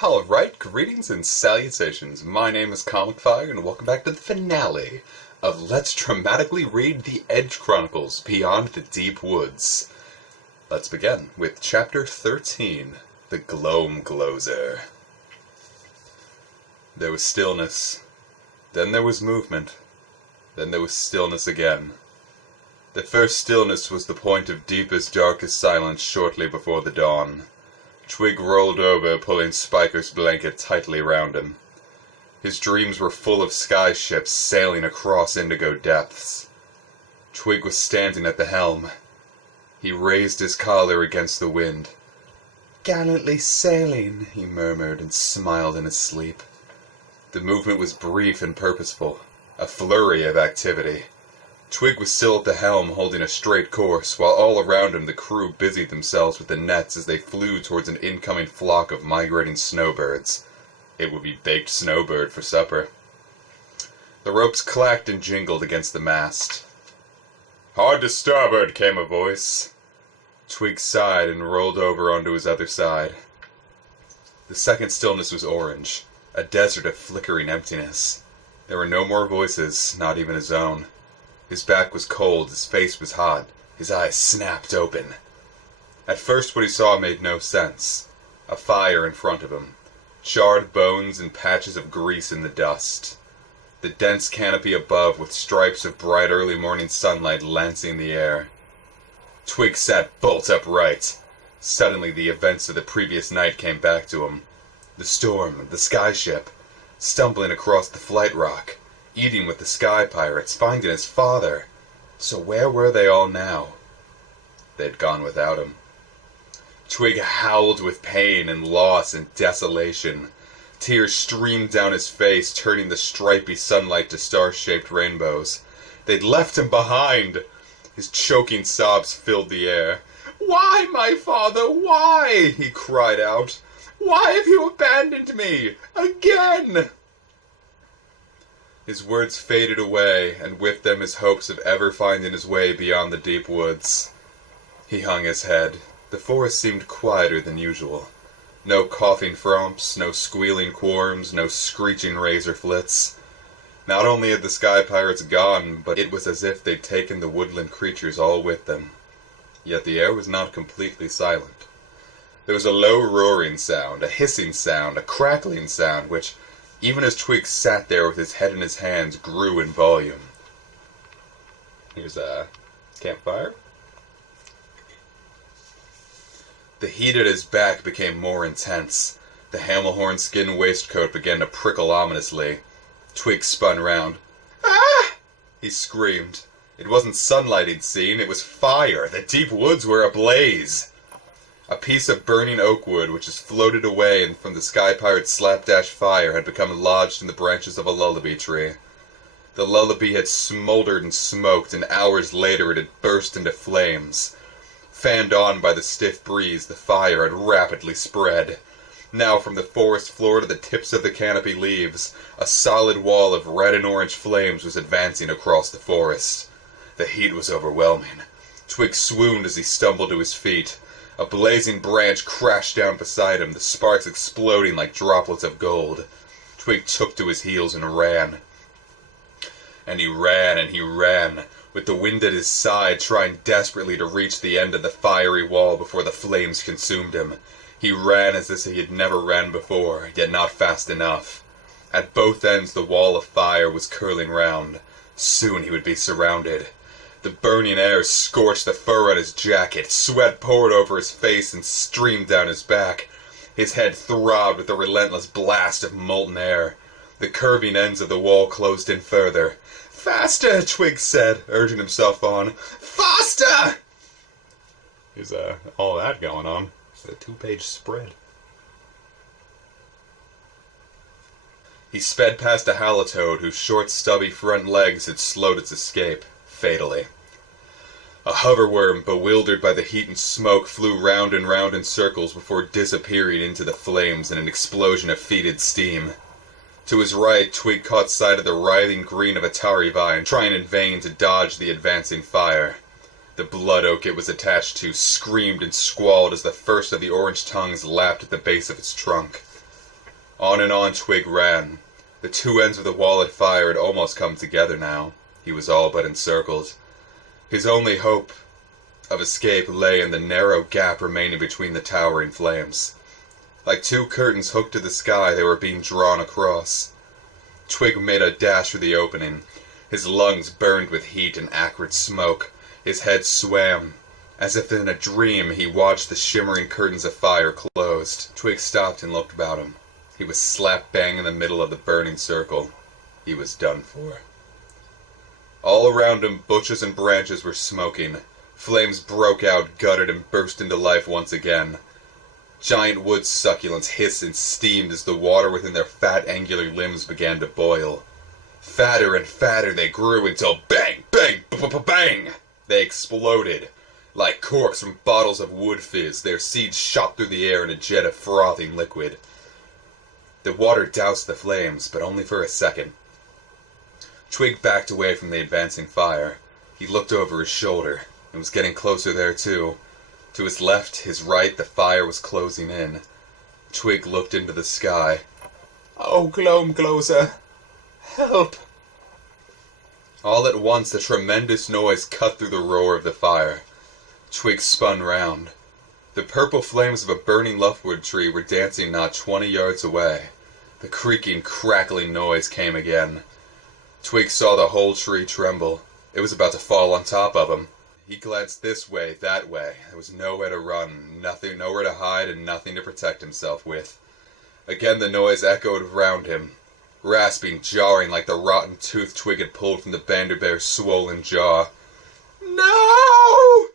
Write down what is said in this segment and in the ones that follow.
Alright, greetings and salutations. My name is Comic Fire, and welcome back to the finale of Let's Dramatically Read the Edge Chronicles Beyond the Deep Woods. Let's begin with Chapter 13, The Gloam Glozer. There was stillness. Then there was movement. Then there was stillness again. The first stillness was the point of deepest, darkest silence shortly before the dawn. Twig rolled over, pulling Spiker's blanket tightly round him. His dreams were full of sky ships sailing across indigo depths. Twig was standing at the helm. He raised his collar against the wind. "Gallantly sailing," he murmured, and smiled in his sleep. The movement was brief and purposeful, a flurry of activity. Twig was still at the helm, holding a straight course, while all around him the crew busied themselves with the nets as they flew towards an incoming flock of migrating snowbirds. It would be baked snowbird for supper. The ropes clacked and jingled against the mast. "Hard to starboard," came a voice. Twig sighed and rolled over onto his other side. The second stillness was orange, a desert of flickering emptiness. There were no more voices, not even his own. His back was cold, his face was hot, his eyes snapped open. At first what he saw made no sense. A fire in front of him, charred bones and patches of grease in the dust. The dense canopy above with stripes of bright early morning sunlight lancing the air. Twig sat bolt upright. Suddenly the events of the previous night came back to him. The storm, the sky ship, stumbling across the flight rock, eating with the sky pirates, finding his father. So where were they all now? They'd gone without him. Twig howled with pain and loss and desolation. Tears streamed down his face, turning the stripy sunlight to star-shaped rainbows. They'd left him behind! His choking sobs filled the air. "Why, my father, why?" he cried out. "Why have you abandoned me? Again?" His words faded away, and with them his hopes of ever finding his way beyond the deep woods. He hung his head. The forest seemed quieter than usual. No coughing frumps, no squealing quarms, no screeching razor flits. Not only had the sky pirates gone, but it was as if they'd taken the woodland creatures all with them. Yet the air was not completely silent. There was a low roaring sound, a hissing sound, a crackling sound, which, even as Twig sat there with his head in his hands, grew in volume. Here's a campfire. The heat at his back became more intense. The hamel-horn skin waistcoat began to prickle ominously. Twig spun round. "Ah!" he screamed. It wasn't sunlight he'd seen, it was fire. The deep woods were ablaze. A piece of burning oak wood, which had floated away and from the sky pirate's slapdash fire, had become lodged in the branches of a lullaby tree. The lullaby had smoldered and smoked, and hours later it had burst into flames. Fanned on by the stiff breeze, the fire had rapidly spread. Now from the forest floor to the tips of the canopy leaves, a solid wall of red and orange flames was advancing across the forest. The heat was overwhelming. Twig swooned as he stumbled to his feet. A blazing branch crashed down beside him, the sparks exploding like droplets of gold. Twig took to his heels and ran. And he ran and he ran, with the wind at his side, trying desperately to reach the end of the fiery wall before the flames consumed him. He ran as if he had never ran before, yet not fast enough. At both ends the wall of fire was curling round. Soon he would be surrounded. The burning air scorched the fur on his jacket, sweat poured over his face and streamed down his back. His head throbbed with the relentless blast of molten air. The curving ends of the wall closed in further. "Faster!" Twig said, urging himself on. "Faster!" There's all that going on. It's a 2-page spread. He sped past a halitoad whose short, stubby front legs had slowed its escape, fatally. A hoverworm, bewildered by the heat and smoke, flew round and round in circles before disappearing into the flames in an explosion of fetid steam. To his right, Twig caught sight of the writhing green of a tarry vine, trying in vain to dodge the advancing fire. The blood oak it was attached to screamed and squalled as the first of the orange tongues lapped at the base of its trunk. On and on Twig ran. The two ends of the wall of fire had almost come together now. He was all but encircled. His only hope of escape lay in the narrow gap remaining between the towering flames. Like two curtains hooked to the sky, they were being drawn across. Twig made a dash for the opening. His lungs burned with heat and acrid smoke. His head swam. As if in a dream, he watched the shimmering curtains of fire closed. Twig stopped and looked about him. He was slap bang in the middle of the burning circle. He was done for. All around him, bushes and branches were smoking. Flames broke out, guttered, and burst into life once again. Giant wood succulents hissed and steamed as the water within their fat, angular limbs began to boil. Fatter and fatter they grew until bang, bang, bang! They exploded. Like corks from bottles of wood fizz, their seeds shot through the air in a jet of frothing liquid. The water doused the flames, but only for a second. Twig backed away from the advancing fire. He looked over his shoulder, and was getting closer there too. To his left, his right, the fire was closing in. Twig looked into the sky. "Oh, Gloamgloser, help!" All at once, a tremendous noise cut through the roar of the fire. Twig spun round. The purple flames of a burning leafwood tree were dancing not 20 yards away. The creaking, crackling noise came again. Twig saw the whole tree tremble. It was about to fall on top of him. He glanced this way, that way. There was nowhere to run, nothing, nowhere to hide, and nothing to protect himself with. Again the noise echoed round him, rasping, jarring like the rotten tooth Twig had pulled from the Banderbear's swollen jaw. "No!"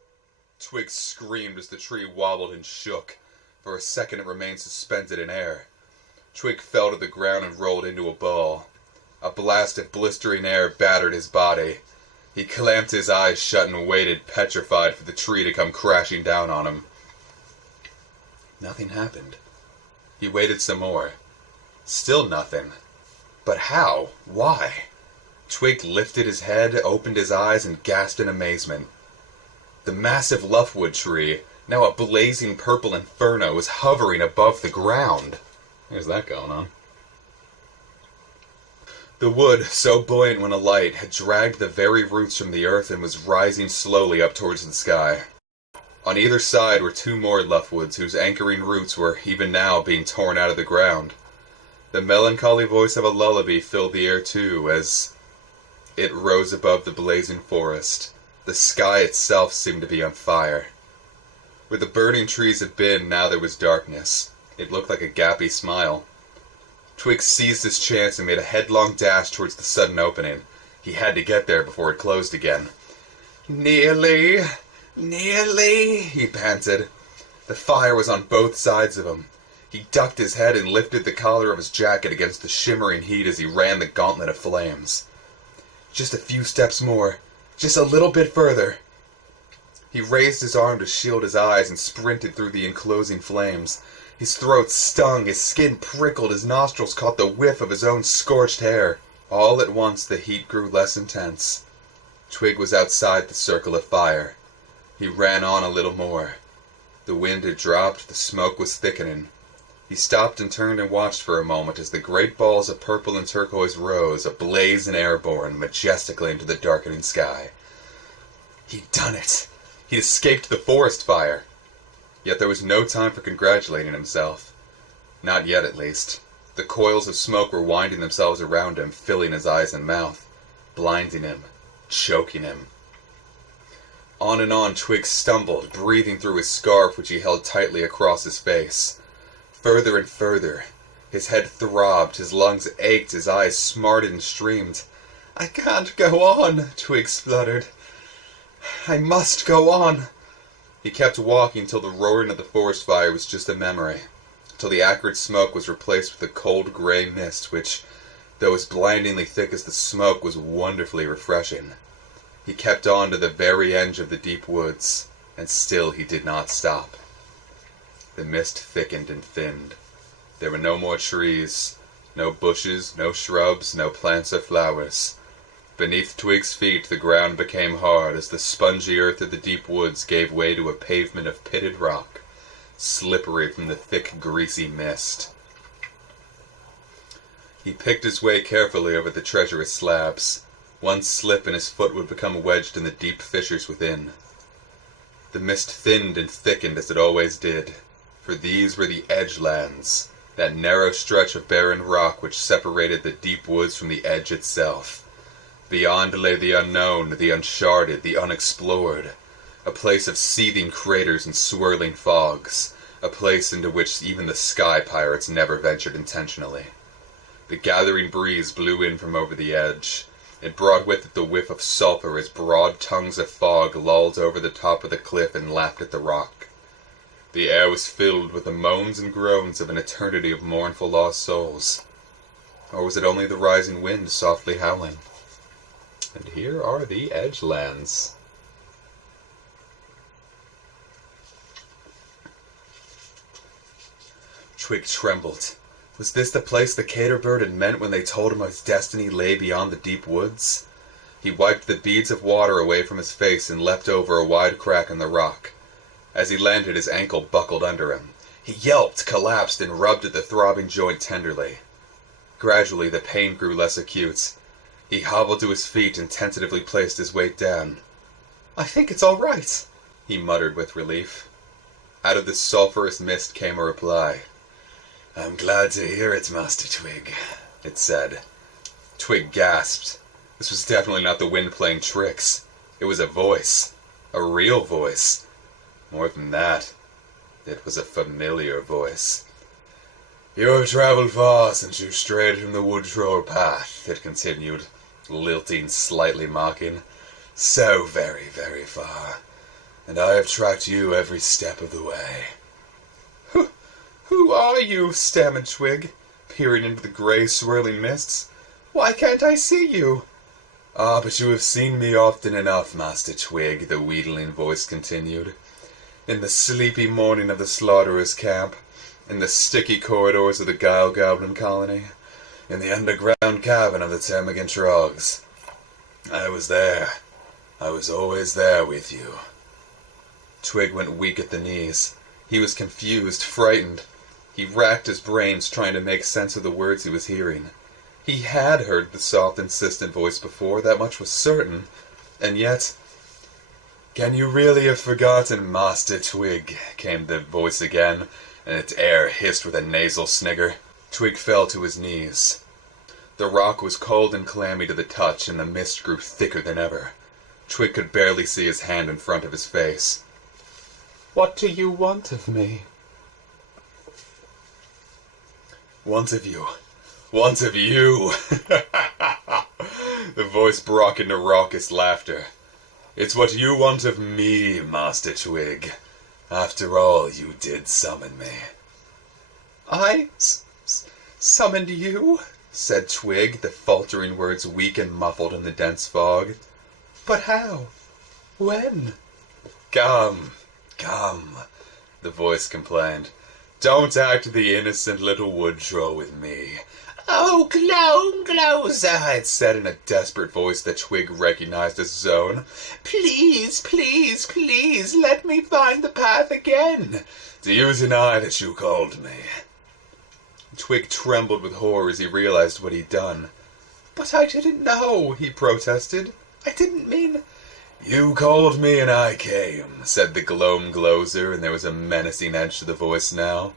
Twig screamed as the tree wobbled and shook. For a second it remained suspended in air. Twig fell to the ground and rolled into a ball. A blast of blistering air battered his body. He clamped his eyes shut and waited, petrified, for the tree to come crashing down on him. Nothing happened. He waited some more. Still nothing. But how? Why? Twig lifted his head, opened his eyes, and gasped in amazement. The massive leafwood tree, now a blazing purple inferno, was hovering above the ground. There's that going on. The wood, so buoyant when alight, had dragged the very roots from the earth and was rising slowly up towards the sky. On either side were two more leafwoods whose anchoring roots were even now being torn out of the ground. The melancholy voice of a lullaby filled the air too, as it rose above the blazing forest. The sky itself seemed to be on fire. Where the burning trees had been, now there was darkness. It looked like a gappy smile. Twig seized his chance and made a headlong dash towards the sudden opening. He had to get there before it closed again. "Nearly, nearly," he panted. The fire was on both sides of him. He ducked his head and lifted the collar of his jacket against the shimmering heat as he ran the gauntlet of flames. Just a few steps more. Just a little bit further. He raised his arm to shield his eyes and sprinted through the enclosing flames. His throat stung, his skin prickled, his nostrils caught the whiff of his own scorched hair. All at once the heat grew less intense. Twig was outside the circle of fire. He ran on a little more. The wind had dropped, the smoke was thickening. He stopped and turned and watched for a moment as the great balls of purple and turquoise rose, ablaze and airborne, majestically into the darkening sky. He'd done it! He'd escaped the forest fire! Yet there was no time for congratulating himself. Not yet, at least. The coils of smoke were winding themselves around him, filling his eyes and mouth, blinding him, choking him. On and on Twig stumbled, breathing through his scarf which he held tightly across his face. Further and further. His head throbbed, his lungs ached, his eyes smarted and streamed. "I can't go on," Twig spluttered. "I must go on." He kept walking till the roaring of the forest fire was just a memory, till the acrid smoke was replaced with a cold grey mist which, though as blindingly thick as the smoke, was wonderfully refreshing. He kept on to the very edge of the deep woods, and still he did not stop. The mist thickened and thinned. There were no more trees, no bushes, no shrubs, no plants or flowers. Beneath Twig's feet the ground became hard as the spongy earth of the deep woods gave way to a pavement of pitted rock, slippery from the thick, greasy mist. He picked his way carefully over the treacherous slabs. One slip and his foot would become wedged in the deep fissures within. The mist thinned and thickened as it always did, for these were the Edgelands, that narrow stretch of barren rock which separated the Deepwoods from the edge itself. Beyond lay the unknown, the uncharted, the unexplored, a place of seething craters and swirling fogs, a place into which even the sky pirates never ventured intentionally. The gathering breeze blew in from over the edge. It brought with it the whiff of sulphur as broad tongues of fog lolled over the top of the cliff and lapped at the rock. The air was filled with the moans and groans of an eternity of mournful lost souls. Or was it only the rising wind softly howling? And here are the Edgelands. Twig trembled. Was this the place the caterbird had meant when they told him his destiny lay beyond the deep woods? He wiped the beads of water away from his face and leapt over a wide crack in the rock. As he landed, his ankle buckled under him. He yelped, collapsed, and rubbed at the throbbing joint tenderly. Gradually, the pain grew less acute. He hobbled to his feet and tentatively placed his weight down. "I think it's all right," he muttered with relief. Out of the sulphurous mist came a reply. "I'm glad to hear it, Master Twig," it said. Twig gasped. This was definitely not the wind playing tricks. It was a voice. A real voice. More than that, it was a familiar voice. "You have travelled far since you strayed from the wood troll path," it continued, lilting, slightly mocking. "So very, very far. And I have tracked you every step of the way." Who are you?" stammered Twig, peering into the grey, swirling mists. "Why can't I see you?" "Ah, but you have seen me often enough, Master Twig," the wheedling voice continued. "In the sleepy morning of the slaughterer's camp, in the sticky corridors of the Guile Goblin colony, in the underground cabin of the Termagant Trogs. I was there. I was always there with you." Twig went weak at the knees. He was confused, frightened. He racked his brains trying to make sense of the words he was hearing. He had heard the soft, insistent voice before, that much was certain, and yet... "Can you really have forgotten, Master Twig?" came the voice again, and its air hissed with a nasal snigger. Twig fell to his knees. The rock was cold and clammy to the touch, and the mist grew thicker than ever. Twig could barely see his hand in front of his face. "What do you want of me?" "Want of you. Want of you!" The voice broke into raucous laughter. "It's what you want of me, Master Twig. After all, you did summon me." "I summoned you?" said Twig, the faltering words weak and muffled in the dense fog. "But how? When?" Come," the voice complained. "Don't act the innocent little wood troll with me." "Oh, Glowza," it said in a desperate voice that Twig recognized as his own. "Please, please, please, let me find the path again." "Do you deny that you called me?" Twig trembled with horror as he realized what he'd done. "But I didn't know," he protested. "I didn't mean—" "You called me and I came," said the Glozer, and there was a menacing edge to the voice now.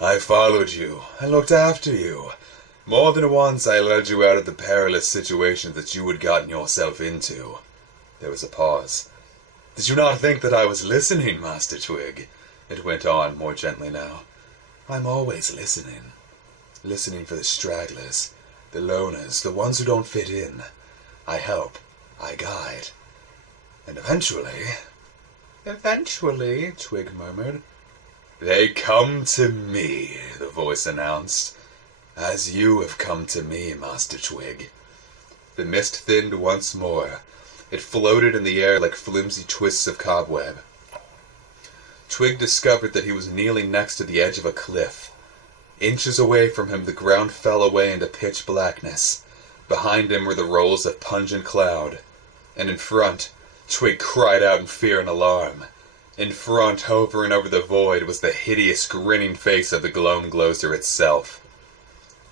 "I followed you. I looked after you. More than once I led you out of the perilous situations that you had gotten yourself into." There was a pause. "Did you not think that I was listening, Master Twig?" It went on, more gently now. "I'm always listening. Listening for the stragglers, the loners, the ones who don't fit in. I help. I guide. And eventually—" "Eventually," Twig murmured. "They come to me," the voice announced. "As you have come to me, Master Twig." The mist thinned once more. It floated in the air like flimsy twists of cobweb. Twig discovered that he was kneeling next to the edge of a cliff. Inches away from him the ground fell away into pitch blackness. Behind him were the rolls of pungent cloud. And in front, Twig cried out in fear and alarm. In front, hovering over the void, was the hideous, grinning face of the Glozer itself.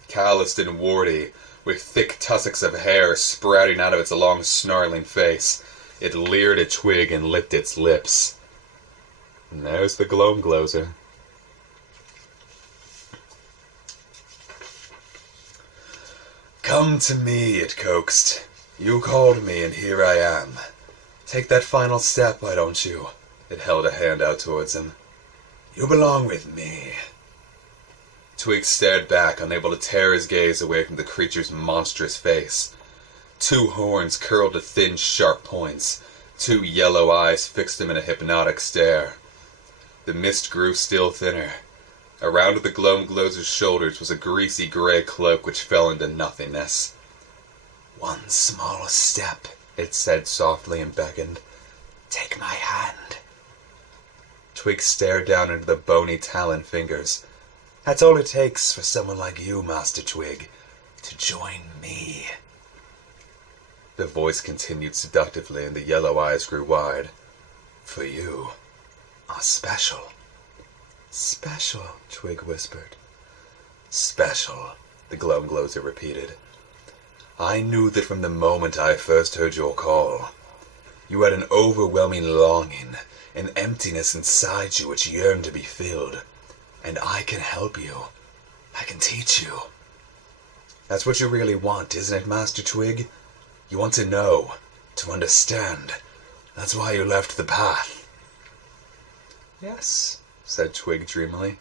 calloused and warty, with thick tussocks of hair sprouting out of its long snarling face. It leered at Twig and licked its lips. And there's the Gloamgloser. "Come to me," it coaxed. "You called me, and here I am. Take that final step, why don't you?" It held a hand out towards him. "You belong with me." Twig stared back, unable to tear his gaze away from the creature's monstrous face. Two horns curled to thin, sharp points. Two yellow eyes fixed him in a hypnotic stare. The mist grew still thinner. Around the Gloamgloser's shoulders was a greasy gray cloak which fell into nothingness. "One small step," it said softly and beckoned. "Take my hand." Twig stared down into the bony talon fingers. "That's all it takes for someone like you, Master Twig, to join me." The voice continued seductively and the yellow eyes grew wide. "For you are special." "Special," Twig whispered. "Special," the Gloamgloser repeated. "I knew that from the moment I first heard your call. You had an overwhelming longing, an emptiness inside you which yearned to be filled. And I can help you. I can teach you. That's what you really want, isn't it, Master Twig? You want to know, to understand. That's why you left the path." "Yes," said Twig dreamily.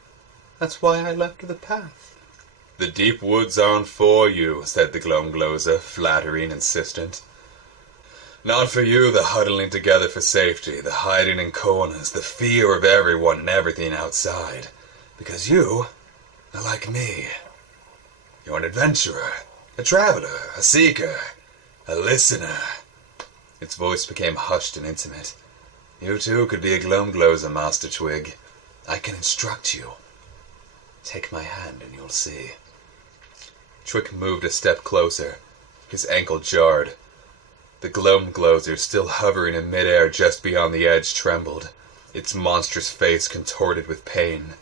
"That's why I left the path." "The Deepwoods aren't for you," said the Gloamgloser, flattering, insistent. "Not for you, the huddling together for safety, the hiding in corners, the fear of everyone and everything outside. Because you are like me. You're an adventurer, a traveler, a seeker, a listener." Its voice became hushed and intimate. "You too could be a Gloamgloser, Master Twig. I can instruct you. Take my hand and you'll see." Twig moved a step closer. His ankle jarred. The Gloamgloser, still hovering in midair just beyond the edge, trembled. Its monstrous face contorted with pain.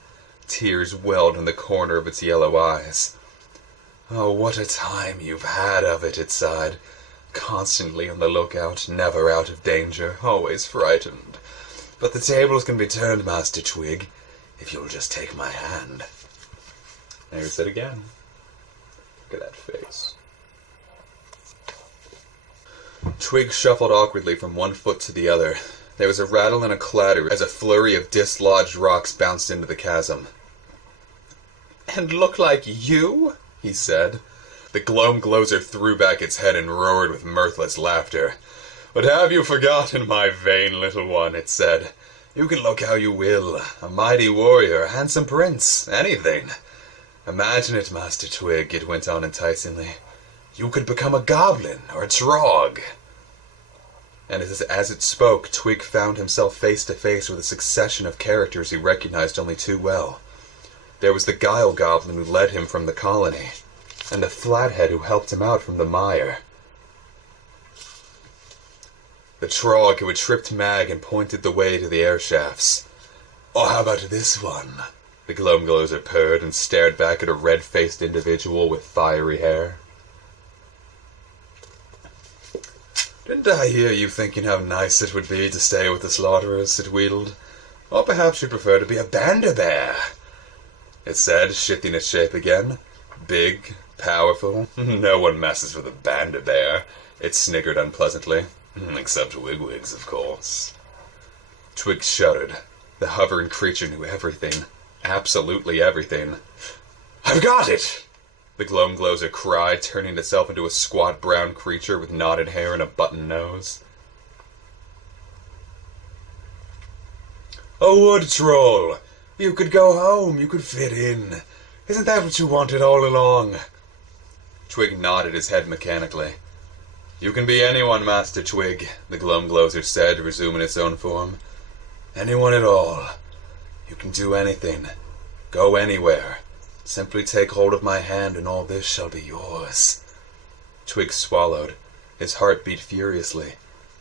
Tears welled in the corner of its yellow eyes. "Oh, what a time you've had of it," it sighed. "Constantly on the lookout, never out of danger, always frightened. But the tables can be turned, Master Twig, if you'll just take my hand." There's it again. Look at that face. Twig shuffled awkwardly from one foot to the other. There was a rattle and a clatter as a flurry of dislodged rocks bounced into the chasm. "And look like you?" he said. The Gloamgloser threw back its head and roared with mirthless laughter. "What have you forgotten, my vain little one?" it said. "You can look how you will. A mighty warrior, a handsome prince, anything. Imagine it, Master Twig," it went on enticingly. "You could become a goblin or a trog." And as it spoke, Twig found himself face to face with a succession of characters he recognized only too well. There was the Guile Goblin who led him from the colony, and the Flathead who helped him out from the mire. The Trog who had tripped Mag and pointed the way to the air shafts. "Or how about this one?" The Gloamgloser purred and stared back at a red-faced individual with fiery hair. "Didn't I hear you thinking how nice it would be to stay with the Slaughterers?" it wheedled. "Or perhaps you'd prefer to be a Banderbear?" It said, shifting its shape again. "Big, powerful. No one messes with a Banderbear," it sniggered unpleasantly. "Except Wigwigs, of course." Twig shuddered. The hovering creature knew everything. Absolutely everything. "I've got it!" the Gloamgloser cried, turning itself into a squat brown creature with knotted hair and a button nose. "A wood troll! You could go home, you could fit in. Isn't that what you wanted all along?" Twig nodded his head mechanically. "You can be anyone, Master Twig," the Gloamgloser said, resuming its own form. "Anyone at all. You can do anything. Go anywhere. Simply take hold of my hand and all this shall be yours." Twig swallowed. His heart beat furiously.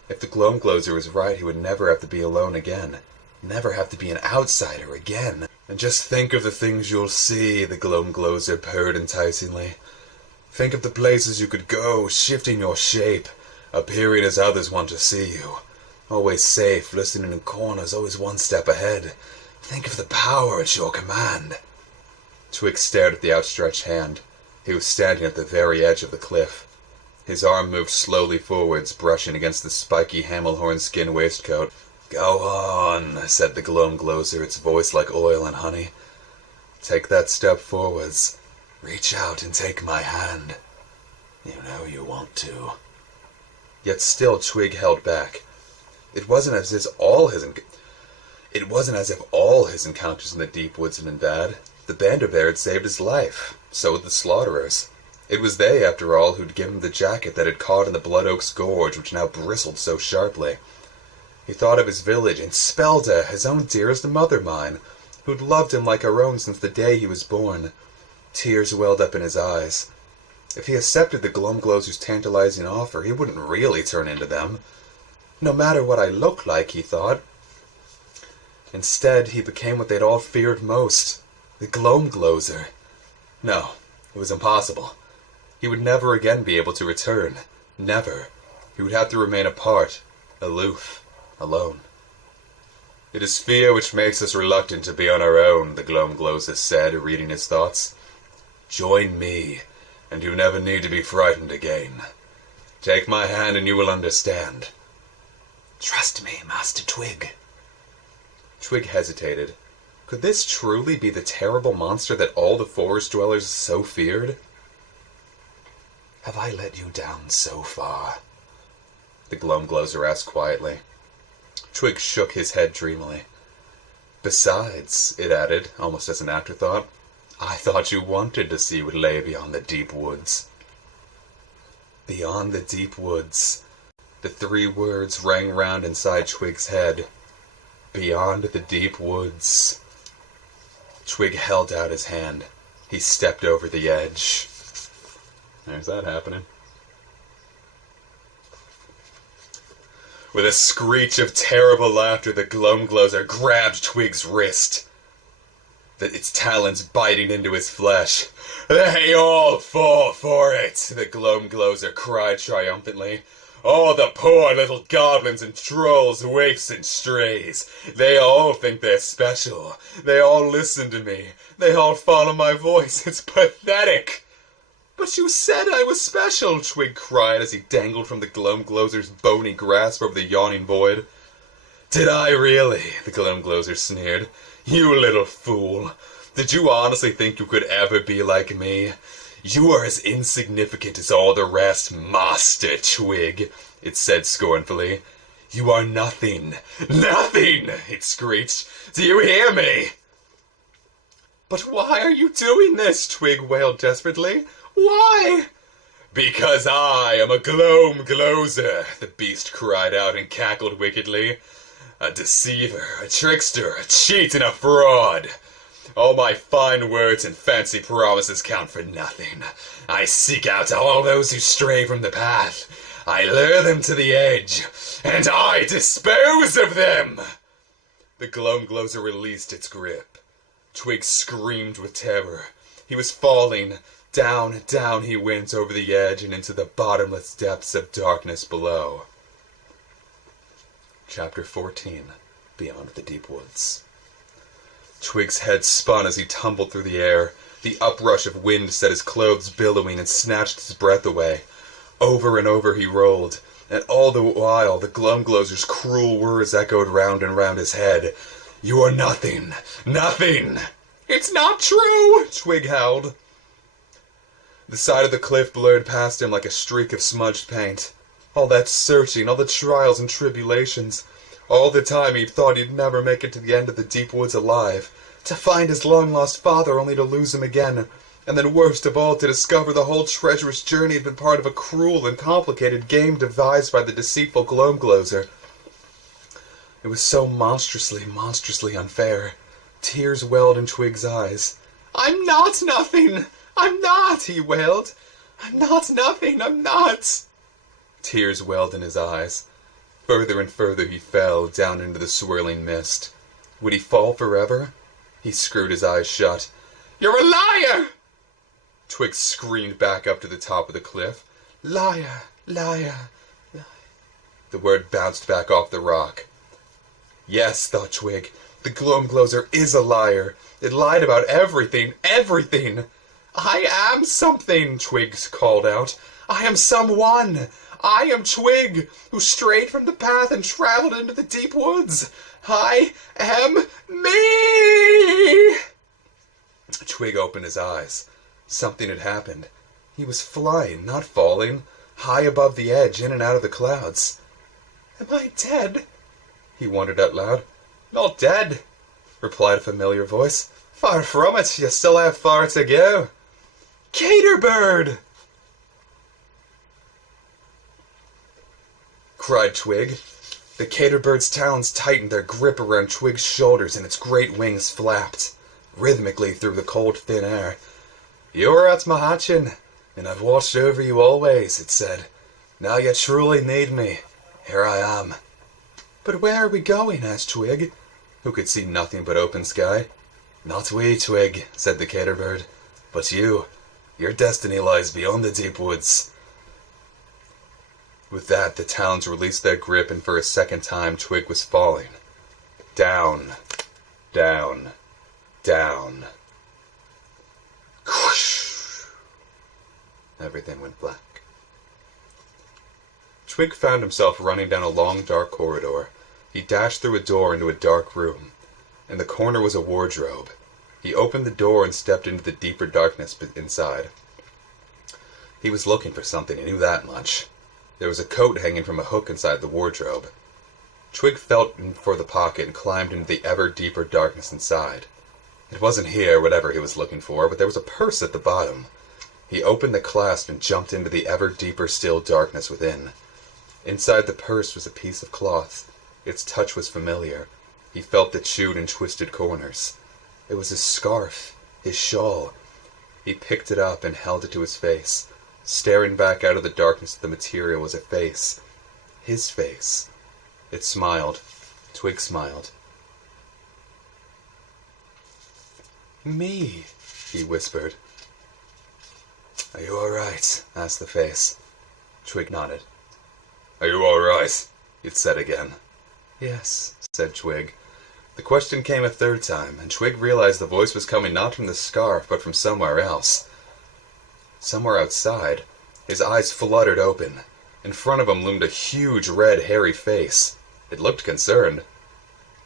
If the Gloamgloser was right, he would never have to be alone again. Never have to be an outsider again. And just think of the things you'll see, the Gloamgloser purred enticingly. Think of the places you could go, shifting your shape, appearing as others want to see you. Always safe, listening in corners, always one step ahead. Think of the power at your command. Twig stared at the outstretched hand. He was standing at the very edge of the cliff. His arm moved slowly forwards, brushing against the spiky Hamelhorn skin waistcoat. "Go on," said the Gloamgloser, its voice like oil and honey. "Take that step forwards. Reach out and take my hand. You know you want to." Yet still Twig held back. It wasn't as if all his encounters in the Deepwoods had been bad. The Banderbear had saved his life. So had the Slaughterers. It was they, after all, who'd given him the jacket that had caught in the Blood Oak's gorge, which now bristled so sharply. He thought of his village, and Spelda, his own dearest mother-mine, who'd loved him like her own since the day he was born. Tears welled up in his eyes. If he accepted the Gloamgloser's tantalizing offer, he wouldn't really turn into them. No matter what I look like, he thought. Instead, he became what they'd all feared most, the Gloamgloser. No, it was impossible. He would never again be able to return. Never. He would have to remain apart, aloof, alone. "It is fear which makes us reluctant to be on our own," the Gloamgloser said, reading his thoughts. "Join me, and you never need to be frightened again. Take my hand and you will understand." "Trust me, Master Twig." Twig hesitated. Could this truly be the terrible monster that all the forest dwellers so feared? "Have I let you down so far?" the Gloamgloser asked quietly. Twig shook his head dreamily. "Besides," it added, almost as an afterthought, "I thought you wanted to see what lay beyond the deep woods." Beyond the deep woods. The three words rang round inside Twig's head. Beyond the deep woods. Twig held out his hand. He stepped over the edge. There's that happening. With a screech of terrible laughter, the Gloamgloser grabbed Twig's wrist, its talons biting into his flesh. "They all fall for it," the Gloamgloser cried triumphantly. "All the poor little goblins and trolls, waifs and strays. They all think they're special. They all listen to me. They all follow my voice. It's pathetic." "But you said I was special," Twig cried as he dangled from the Gloamgloser's bony grasp over the yawning void. "Did I really?" the Gloamgloser sneered. "You little fool. Did you honestly think you could ever be like me? You are as insignificant as all the rest, Master Twig," it said scornfully. "You are nothing. Nothing!" it screeched. "Do you hear me?" "But why are you doing this?" Twig wailed desperately. "Why?" "Because I am a Gloamgloser," the beast cried out and cackled wickedly. "A deceiver, a trickster, a cheat, and a fraud. All my fine words and fancy promises count for nothing. I seek out all those who stray from the path. I lure them to the edge, and I dispose of them." The Gloamgloser released its grip. Twig screamed with terror. He was falling. Down, down he went over the edge and into the bottomless depths of darkness below. Chapter 14. Beyond the Deep Woods. Twig's head spun as he tumbled through the air. The uprush of wind set his clothes billowing and snatched his breath away. Over and over he rolled, and all the while the Gloamgloser's cruel words echoed round and round his head. "You are nothing! Nothing!" "It's not true!" Twig howled. The side of the cliff blurred past him like a streak of smudged paint. All that searching, all the trials and tribulations. All the time he'd thought he'd never make it to the end of the deep woods alive. To find his long-lost father only to lose him again. And then worst of all, to discover the whole treacherous journey had been part of a cruel and complicated game devised by the deceitful Gloamgloser. It was so monstrously, monstrously unfair. Tears welled in Twig's eyes. "I'm not nothing! I'm not!" he wailed. "I'm not nothing! I'm not!" Tears welled in his eyes. Further and further he fell, down into the swirling mist. Would he fall forever? He screwed his eyes shut. "You're a liar!" Twig screamed back up to the top of the cliff. "Liar, liar, liar." The word bounced back off the rock. Yes, thought Twig, the Gloamgloser is a liar. It lied about everything, everything. "I am something," Twig called out. "I am someone. I am Twig, who strayed from the path and traveled into the deep woods. I am me!" Twig opened his eyes. Something had happened. He was flying, not falling, high above the edge, in and out of the clouds. "Am I dead?" he wondered out loud. "Not dead," replied a familiar voice. "Far from it. You still have far to go." "Caterbird!" cried Twig. The caterbird's talons tightened their grip around Twig's shoulders, and its great wings flapped rhythmically through the cold, thin air. "You were at my hatching, and I've watched over you always," it said. "Now you truly need me. Here I am." "But where are we going?" asked Twig, who could see nothing but open sky. "Not we, Twig," said the caterbird, "but you. Your destiny lies beyond the deep woods." With that, the talons released their grip, and for a second time Twig was falling. Down, down, down. Whoosh! Everything went black. Twig found himself running down a long, dark corridor. He dashed through a door into a dark room. In the corner was a wardrobe. He opened the door and stepped into the deeper darkness inside. He was looking for something, he knew that much. There was a coat hanging from a hook inside the wardrobe. Twig felt for the pocket and climbed into the ever deeper darkness inside. It wasn't here, whatever he was looking for, but there was a purse at the bottom. He opened the clasp and jumped into the ever deeper still darkness within. Inside the purse was a piece of cloth. Its touch was familiar. He felt the chewed and twisted corners. It was his scarf, his shawl. He picked it up and held it to his face. Staring back out of the darkness of the material was a face. His face. It smiled. Twig smiled. "Me," he whispered. "Are you all right?" asked the face. Twig nodded. "Are you all right?" it said again. "Yes," said Twig. The question came a third time, and Twig realized the voice was coming not from the scarf, but from somewhere else. Somewhere outside. His eyes fluttered open. In front of him loomed a huge, red, hairy face. It looked concerned.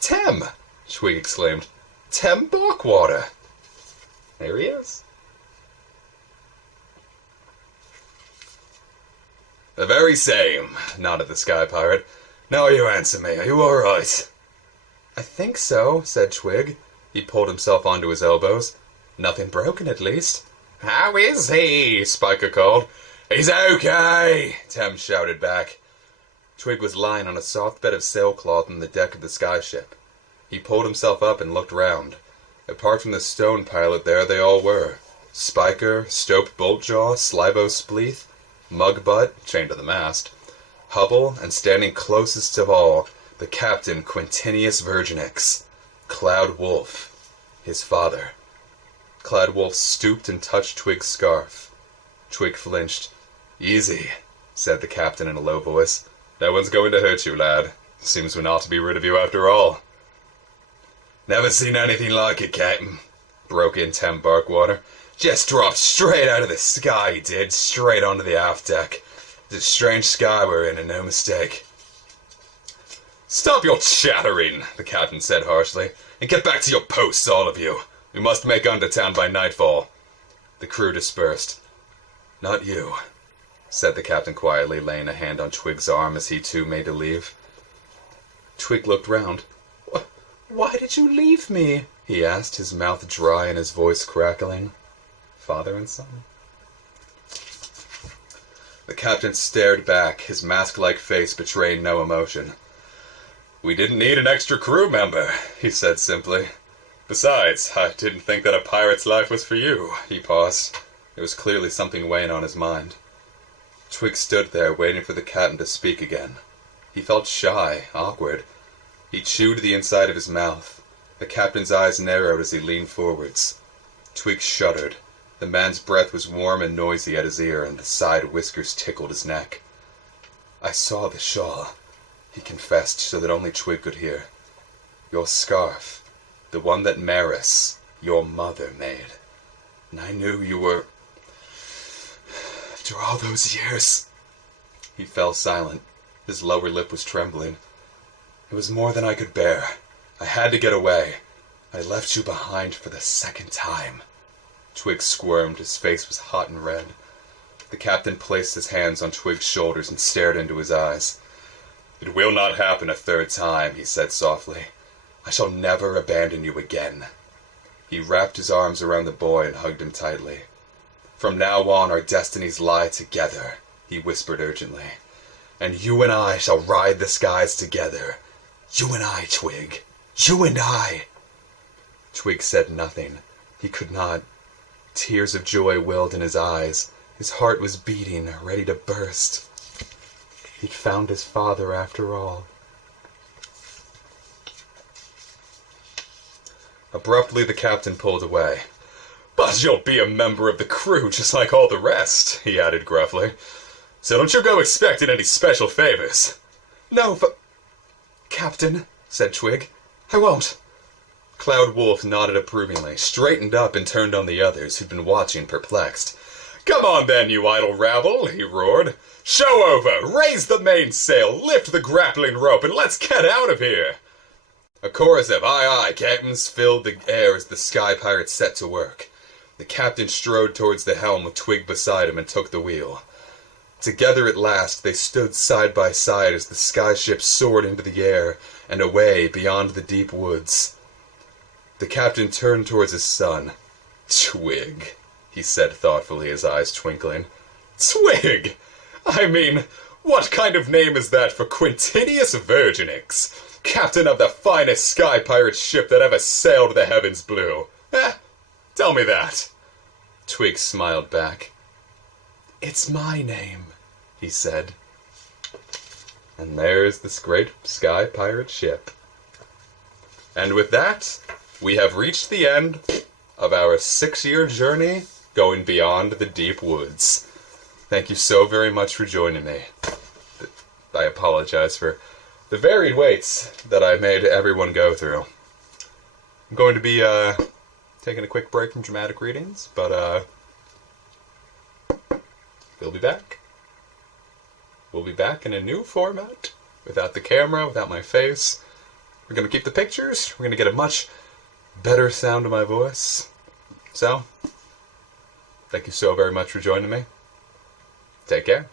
"Tem!" Twig exclaimed. "Tem Barkwater!" There he is. "The very same," nodded the sky pirate. "Now you answer me. Are you all right?" "I think so," said Twig. He pulled himself onto his elbows. "Nothing broken, at least." "How is he?" Spiker called. "He's okay," Tem shouted back. Twig was lying on a soft bed of sailcloth on the deck of the skyship. He pulled himself up and looked round. Apart from the stone pilot there, they all were. Spiker, Stope Boltjaw, Slibo Spleeth, Mugbutt, chained to the mast, Hubble, and standing closest of all, the captain Quintinius Virginix, Cloud Wolf, his father. Cloud Wolf stooped and touched Twig's scarf. Twig flinched. "Easy," said the captain in a low voice. "No one's going to hurt you, lad. Seems we're not to be rid of you after all." "Never seen anything like it, Captain," broke in Tem Barkwater. "Just dropped straight out of the sky, he did, straight onto the aft deck. It's a strange sky we're in, and no mistake." "Stop your chattering," the captain said harshly, "and get back to your posts, all of you. We must make Undertown by nightfall." The crew dispersed. "Not you," said the captain quietly, laying a hand on Twig's arm as he too made to leave. Twig looked round. "Why did you leave me?" he asked, his mouth dry and his voice crackling. Father and son. The captain stared back, his mask-like face betraying no emotion. "We didn't need an extra crew member," he said simply. "Besides, I didn't think that a pirate's life was for you." He paused. There was clearly something weighing on his mind. Twig stood there, waiting for the captain to speak again. He felt shy, awkward. He chewed the inside of his mouth. The captain's eyes narrowed as he leaned forwards. Twig shuddered. The man's breath was warm and noisy at his ear, and the side whiskers tickled his neck. "I saw the shawl," he confessed so that only Twig could hear. "Your scarf, the one that Maris, your mother, made. And I knew you were... After all those years..." He fell silent. His lower lip was trembling. "It was more than I could bear. I had to get away. I left you behind for the second time." Twig squirmed. His face was hot and red. The captain placed his hands on Twig's shoulders and stared into his eyes. "It will not happen a third time," he said softly. "I shall never abandon you again." He wrapped his arms around the boy and hugged him tightly. "From now on our destinies lie together," he whispered urgently. "And you and I shall ride the skies together. You and I, Twig. You and I." Twig said nothing. He could not. Tears of joy welled in his eyes. His heart was beating, ready to burst. He'd found his father after all. Abruptly, the captain pulled away. "But you'll be a member of the crew just like all the rest," he added gruffly. "So don't you go expecting any special favors." "No, but... Captain," said Twig, "I won't." Cloud Wolf nodded approvingly, straightened up and turned on the others, who'd been watching perplexed. "Come on then, you idle rabble," he roared. "Show over! Raise the mainsail! Lift the grappling rope, and let's get out of here!" A chorus of "Aye, aye, captains" filled the air as the sky pirates set to work. The captain strode towards the helm with Twig beside him and took the wheel. Together at last they stood side by side as the skyship soared into the air and away beyond the deep woods. The captain turned towards his son. "Twig," he said thoughtfully, his eyes twinkling. "Twig! I mean, what kind of name is that for Quintinius Virginix, captain of the finest sky pirate ship that ever sailed the heavens blue? Tell me that." Twig smiled back. "It's my name," he said. And there's this great sky pirate ship. And with that, we have reached the end of our 6-year journey going beyond the deep woods. Thank you so very much for joining me. I apologize for the varied waits that I made everyone go through. I'm going to be taking a quick break from dramatic readings, but we'll be back. We'll be back in a new format, without the camera, without my face. We're going to keep the pictures. We're going to get a much better sound of my voice. So, thank you so very much for joining me. Take care.